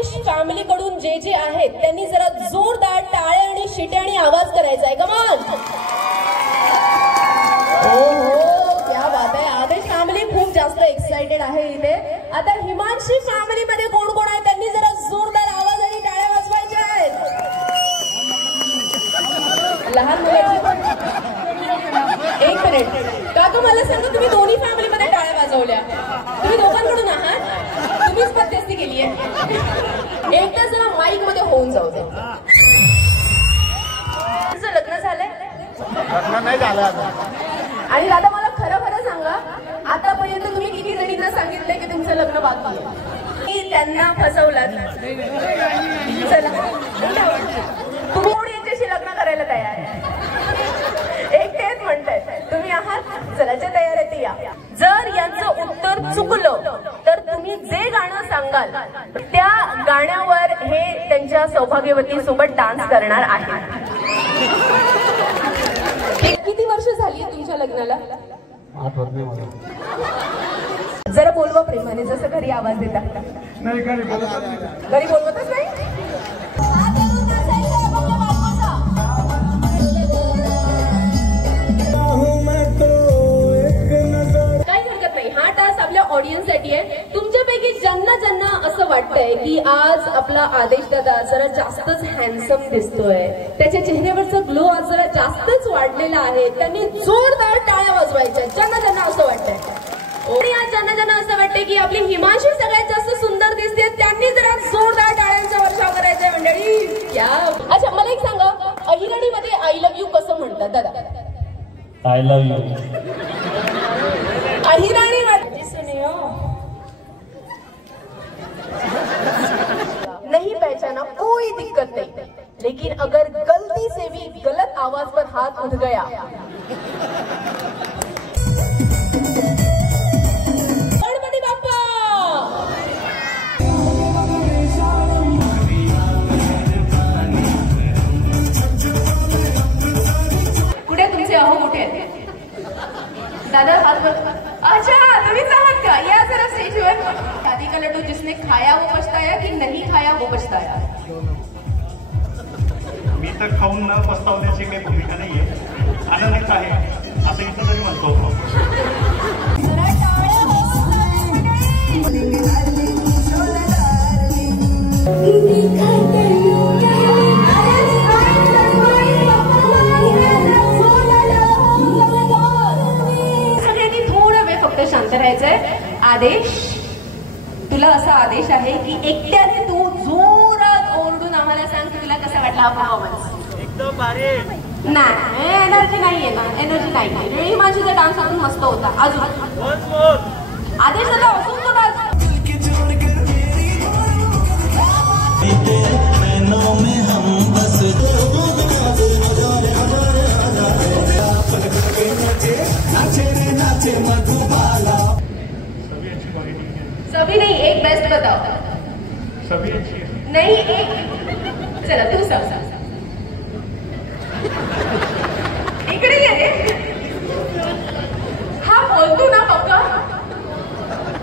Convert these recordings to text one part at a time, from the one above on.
आदेश फॅमिली कडून जे जे आहेत त्यांनी जरा जोरदार टाळ्या आणि शिट्या आणि आवाज करायचा आहे. Come on. हो क्या बात आहे. आदेश फॅमिली खूप जास्त एक्साइटेड आहे इथे. आता हिमांशी फॅमिली मध्ये कोण कोण आहे त्यांनी जरा जोरदार आवाज आणि टाळ्या वाजवायच्या आहेत. लहान मुलांची एक मिनिट काका मला सांगा तुम्ही दोन्ही फॅमिली मध्ये टाळ्या वाजवल्या. तुम्ही दोघांकडून आहात. तुम्हीच मध्यस्थी केली आहे. एकदा जरा माईक मध्ये होऊन जाऊ दे. तुझं लग्न झालंय? लग्न नाही झालं आणि दादा मला खरं खरं सांगा आतापर्यंत तुम्ही किती जणींना सांगितलंय की तुमचं लग्न बाकी आहे? त्यांना फसवलात. चला तुम्ही कोण यांच्याशी लग्न करायला तयार आहे? एक तेच म्हणताय तुम्ही आहात. चला जे तयार आहे ते या. जर यांचं उत्तर चुकलं तर तुम्ही जे गाणं सांगाल त्या गाण्यावर हे त्यांच्या सौभाग्यवती सोबत डान्स करणार आहेत. किती वर्ष झाली तुमच्या लग्नाला? 8 वर्ष. जरा बोलवा प्रेमाने जसं घरी आवाज देता. नाही घरी बोलतच नाही. घरी बोलवतच नाही. काही हरकत नाही. हा टास्क आपल्या ऑडियन्स साठी आहे. तुमच्यापैकी ज्यांना ज्यांना असं वाटतंय की आज आपला आदेश दादा जरा जास्तच हँडसम दिसतोय, त्याच्या चेहऱ्यावरचा ग्लो आज जरा जास्तच वाढलेला आहे, त्यांनी जोरदार टाळ्या वाजवायच्या. ज्यांना ज्यांना असं वाटतंय आणि आज ज्यांना ज्यांना असं वाटतंय की आपली हिमांशी सगळ्यात जास्त सुंदर दिसते त्यांनी जरा जोरदार टाळ्यांचा वर्षाव करायचा मंडळी. क्या. अच्छा मला एक सांगा अहिराणी मध्ये आय लव्ह यू कसं म्हणतात दादा? I love you. अहिराणी मध्ये सुनियो नहीं पहचाना कोई दिक्कत नहीं, लेकिन अगर गलती से भी गलत आवाज पर हाथ उठ गया गणपति बाप्पा. कुठे तुमचे अहो कुठे दादा हाथ वर. अच्छा तुम्हीच आहात का? या जरा स्टेजवर. शादी का लड्डू जिसने खाया वो पछताया की नहीं खाया वो पछताया? मी तर खाऊन न पस्तावण्याची काही भूमिका नाहीये. आनंदीच आहे असं इथं तरी म्हणतो. सगळ्यांनी थोडा वेळ फक्त शांत राहायचंय. आदेश तुला असा आदेश आहे की एकट्याने तू जोरात ओरडून आम्हाला सांग तुला कसा वाटला हा परफॉर्मन्स. एकदम भारी. नाही एनर्जी नाहीये ना. एनर्जी नाही. माझीचा डान्स अजून मस्त होता. अजून आदेश दादा अजून तो डान्स. सभी नहीं एक बेस्ट बताओ. सभी अच्छी नहीं एक. चला तू सांग. इकडे ये रे. हा बोलतो ना पक्का.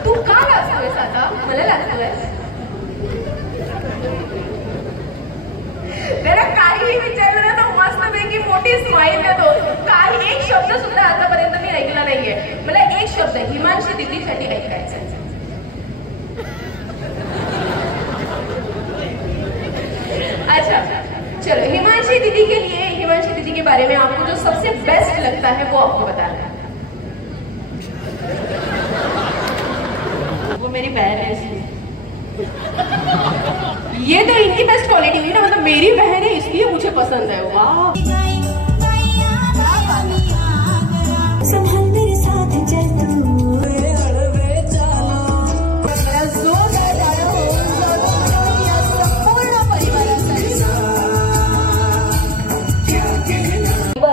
तू का लाजतोयस आता? मला लाजतोयस? जरा काही विचारलं ना तर मस्तपैकी मोठी स्माईल देतो. काही एक शब्द सुद्धा आतापर्यंत मी ऐकला नाहीये. मला एक शब्द हिमांशी दीदीसाठी ऐकायचा. अच्छा चलो हिमांशी दीदी के लिए हिमांशी दीदी के बारे में आपको जो सबसे बेस्ट लगता है वो आपको बताना है. वो मेरी बहन है इसलिए. ये तो इनकी बेस्ट क्वालिटी हुई ना. मतलब मेरी बहन है इसलिए मुझे पसंद है. वाह.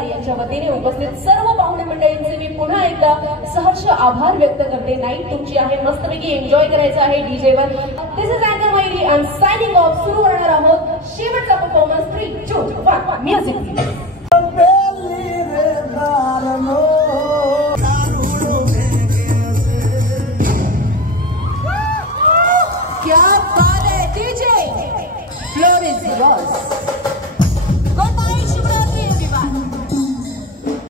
यांच्या वतीने उपस्थित सर्व पाहुणे मंडळींचे मी पुन्हा एकदा सहर्ष आभार व्यक्त करते. नाईट तुमची आहे. मस्तपैकी एन्जॉय करायचं आहे डीजेवर. दिस इज अँकर मायली आणि सायनिंग ऑफ. सुरू करणार आहोत शेवटचा परफॉर्मन्स. 3, 2, 1 म्युझिक. क्या बात है डीजे. yours.